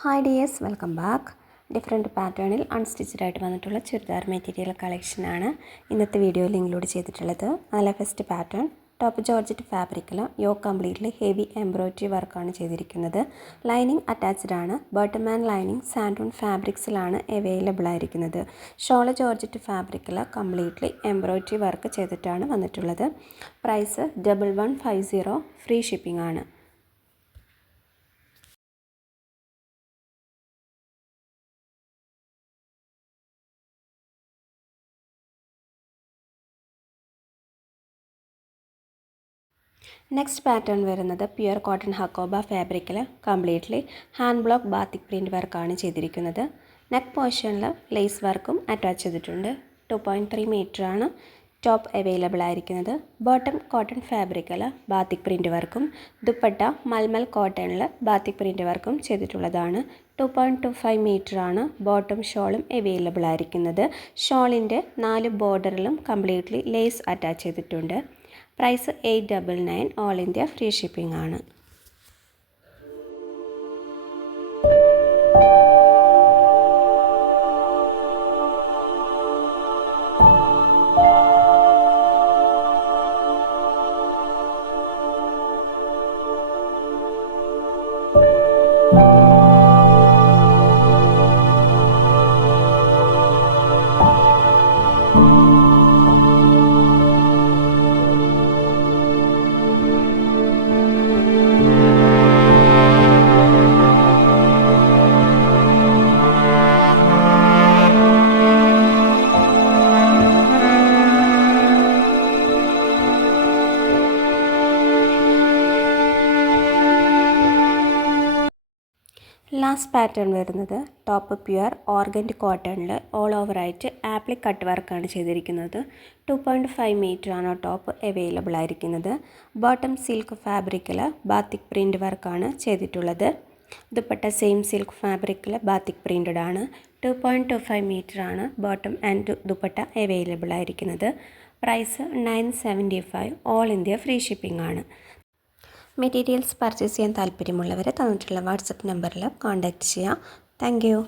Hi dears, welcome back. Different പാറ്റേണിൽ unstitched ആയിട്ട് വന്നിട്ടുള്ള ചുരിദാർ മെറ്റീരിയൽ കളക്ഷനാണ് ഇന്നത്തെ വീഡിയോയിൽ ഇൻക്ലൂഡ് ചെയ്തിട്ടുള്ളത്. അതിലെ ഫസ്റ്റ് പാറ്റേൺ ടോപ്പ് ജോർജറ്റ് ഫാബ്രിക്കിൽ കംപ്ലീറ്റ്ലി ഹെവി എംബ്രോയിഡറി വർക്കാണ് ചെയ്തിരിക്കുന്നത്. ലൈനിങ് അറ്റാച്ച്ഡ് ആണ്. ബോട്ടം ആൻഡ് ലൈനിങ് സാൻഡൂൺ ഫാബ്രിക്സിലാണ് അവൈലബിൾ ആയിരിക്കുന്നത്. ഷോള് ജോർജറ്റ് ഫാബ്രിക്കിൽ കംപ്ലീറ്റ്ലി എംബ്രോയിഡറി വർക്ക് ചെയ്തിട്ടാണ് വന്നിട്ടുള്ളത്. പ്രൈസ് 1150, ഫ്രീ ഷിപ്പിംഗ് ആണ്. നെക്സ്റ്റ് പാറ്റേൺ വരുന്നത് പ്യുവർ കോട്ടൺ ഹക്കോബ ഫാബ്രിക്കിൽ completely hand block batik print വർക്കാണ് ചെയ്തിരിക്കുന്നത്. നെക്ക് പോർഷനിൽ ലേസ് വർക്കും അറ്റാച്ച് ചെയ്തിട്ടുണ്ട്. 2.3 മീറ്ററാണ് ടോപ്പ് അവൈലബിൾ ആയിരിക്കുന്നത്. ബോട്ടം കോട്ടൺ ഫാബ്രിക്കിൽ ബാത്തിക് പ്രിൻറ്റ് വർക്കും ദുപ്പട്ട മൽമൽ കോട്ടണിൽ ബാത്തിക് പ്രിൻറ്റ് വർക്കും ചെയ്തിട്ടുള്ളതാണ്. 2.25 മീറ്ററാണ് ബോട്ടം ഷോളും അവൈലബിൾ ആയിരിക്കുന്നത്. ഷോളിൻ്റെ 4 ബോർഡറിലും കംപ്ലീറ്റ്ലി ലേസ് അറ്റാച്ച് ചെയ്തിട്ടുണ്ട്. Price 899, all India free shipping ആണ്. ലാസ്റ്റ് പാറ്റേൺ വരുന്നത് ടോപ്പ് പ്യുവർ ഓർഗൻഡ് കോട്ടണിൽ ഓൾ ഓവർ ആയിട്ട് ആപ്ലിക് കട്ട് വർക്കാണ് ചെയ്തിരിക്കുന്നത്. 2.5 മീറ്ററാണ് ടോപ്പ് അവൈലബിൾ ആയിരിക്കുന്നത്. ബോട്ടം സിൽക്ക് ഫാബ്രിക്കിൽ ബാത്തിക് പ്രിൻറ്റ് വർക്കാണ് ചെയ്തിട്ടുള്ളത്. ദുപ്പട്ട സെയിം സിൽക്ക് ഫാബ്രിക്കിൽ ബാത്തിക് പ്രിൻറ്റഡ് ആണ്. 2.25 മീറ്ററാണ് ബോട്ടം ആൻഡ് ദുപ്പട്ട അവൈലബിൾ ആയിരിക്കുന്നത്. Price 975, all India free shipping ആണ്. മെറ്റീരിയൽസ് പർച്ചേസ് ചെയ്യാൻ താല്പര്യമുള്ളവരെ തന്നിട്ടുള്ള വാട്സപ്പ് നമ്പറിൽ കോൺടാക്റ്റ് ചെയ്യാം. Thank you.